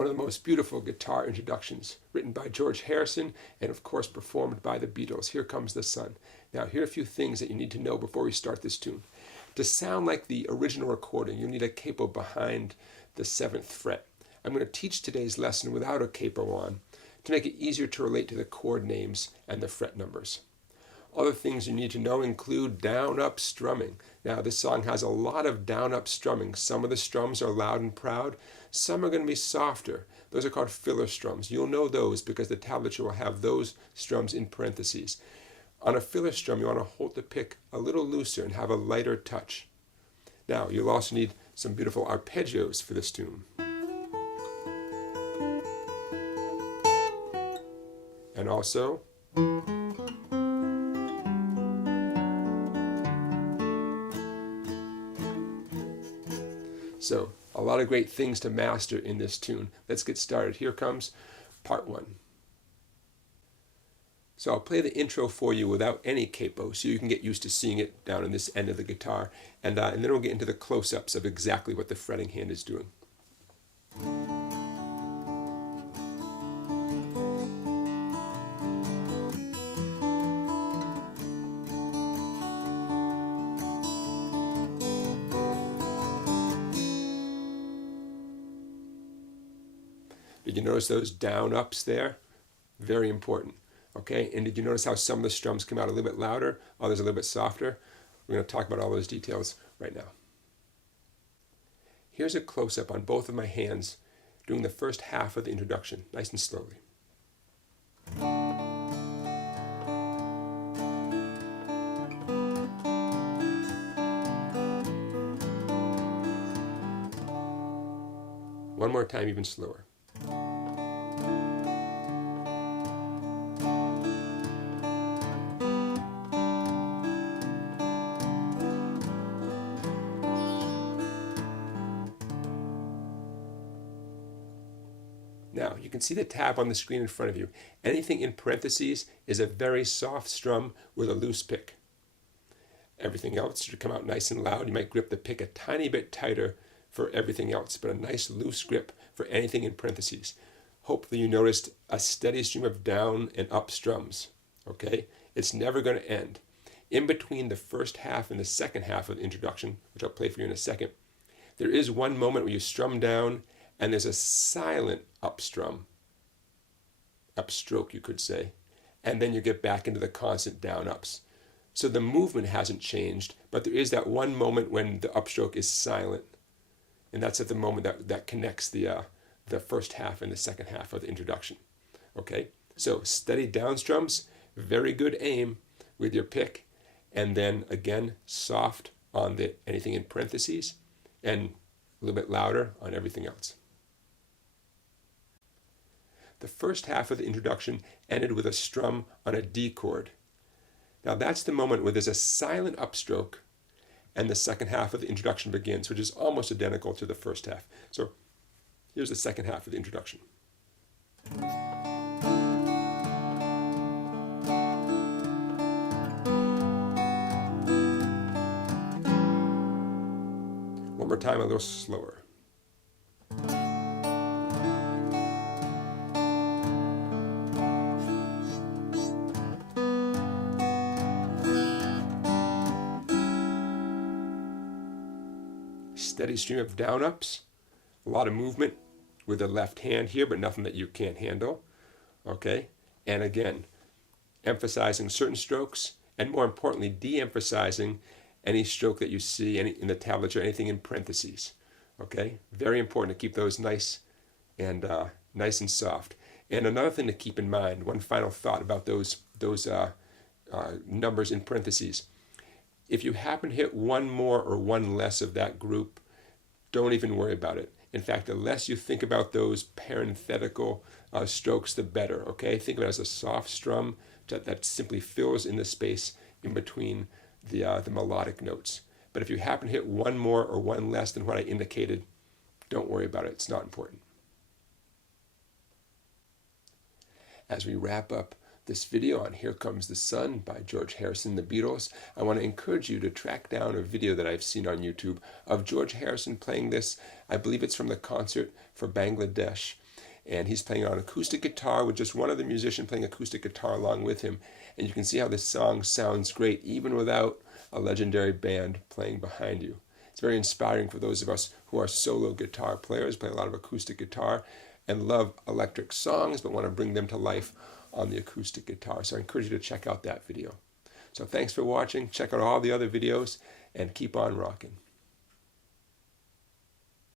one of the most beautiful guitar introductions, written by George Harrison and of course performed by the Beatles. Here Comes the Sun. Now here are a few things that you need to know before we start this tune. To sound like the original recording, you need a capo behind the 7th fret. I'm going to teach today's lesson without a capo on to make it easier to relate to the chord names and the fret numbers. Other things you need to know include down-up strumming. Now this song has a lot of down-up strumming. Some of the strums are loud and proud. Some are going to be softer. Those are called filler strums. You'll know those because the tablature will have those strums in parentheses. On a filler strum, you want to hold the pick a little looser and have a lighter touch. Now you'll also need some beautiful arpeggios for this tune. And also so, a lot of great things to master in this tune. Let's get started. Here comes part 1. So I'll play the intro for you without any capo so you can get used to seeing it down in this end of the guitar. And then we'll get into the close-ups of exactly what the fretting hand is doing. Did you notice those down-ups there? Very important. Okay, and did you notice how some of the strums come out a little bit louder, others a little bit softer? We're going to talk about all those details right now. Here's a close-up on both of my hands doing the first half of the introduction, nice and slowly. One more time, even slower. Now, you can see the tab on the screen in front of you. Anything in parentheses is a very soft strum with a loose pick. Everything else should come out nice and loud. You might grip the pick a tiny bit tighter for everything else, but a nice loose grip for anything in parentheses. Hopefully you noticed a steady stream of down and up strums. Okay? It's never going to end. In between the first half and the second half of the introduction, which I'll play for you in a second, there is one moment where you strum down and there's a silent up strum, upstroke you could say, and then you get back into the constant down ups. So the movement hasn't changed, but there is that one moment when the upstroke is silent, and that's at the moment that connects the first half and the second half of the introduction. Okay, so steady down strums, very good aim with your pick, and then again soft on the anything in parentheses, and a little bit louder on everything else. The first half of the introduction ended with a strum on a D chord. Now that's the moment where there's a silent upstroke and the second half of the introduction begins, which is almost identical to the first half. So here's the second half of the introduction. One more time, a little slower. Steady stream of down ups, a lot of movement with the left hand here, but nothing that you can't handle. Okay, and again, emphasizing certain strokes, and more importantly, de-emphasizing any stroke that you see in the tablature, anything in parentheses. Okay, very important to keep those nice and soft. And another thing to keep in mind, one final thought about those numbers in parentheses. If you happen to hit one more or one less of that group, don't even worry about it. In fact, the less you think about those parenthetical strokes, the better. Okay, think of it as a soft strum that simply fills in the space in between the melodic notes. But if you happen to hit one more or one less than what I indicated, don't worry about it. It's not important. As we wrap up this video on Here Comes the Sun by George Harrison, the Beatles, I want to encourage you to track down a video that I've seen on YouTube of George Harrison playing this. I believe it's from the concert for Bangladesh. and he's playing on acoustic guitar with just one other musician playing acoustic guitar along with him. And you can see how this song sounds great even without a legendary band playing behind you. It's very inspiring for those of us who are solo guitar players, play a lot of acoustic guitar, and love electric songs but want to bring them to life on the acoustic guitar. So I encourage you to check out that video. So thanks for watching. Check out all the other videos and keep on rocking.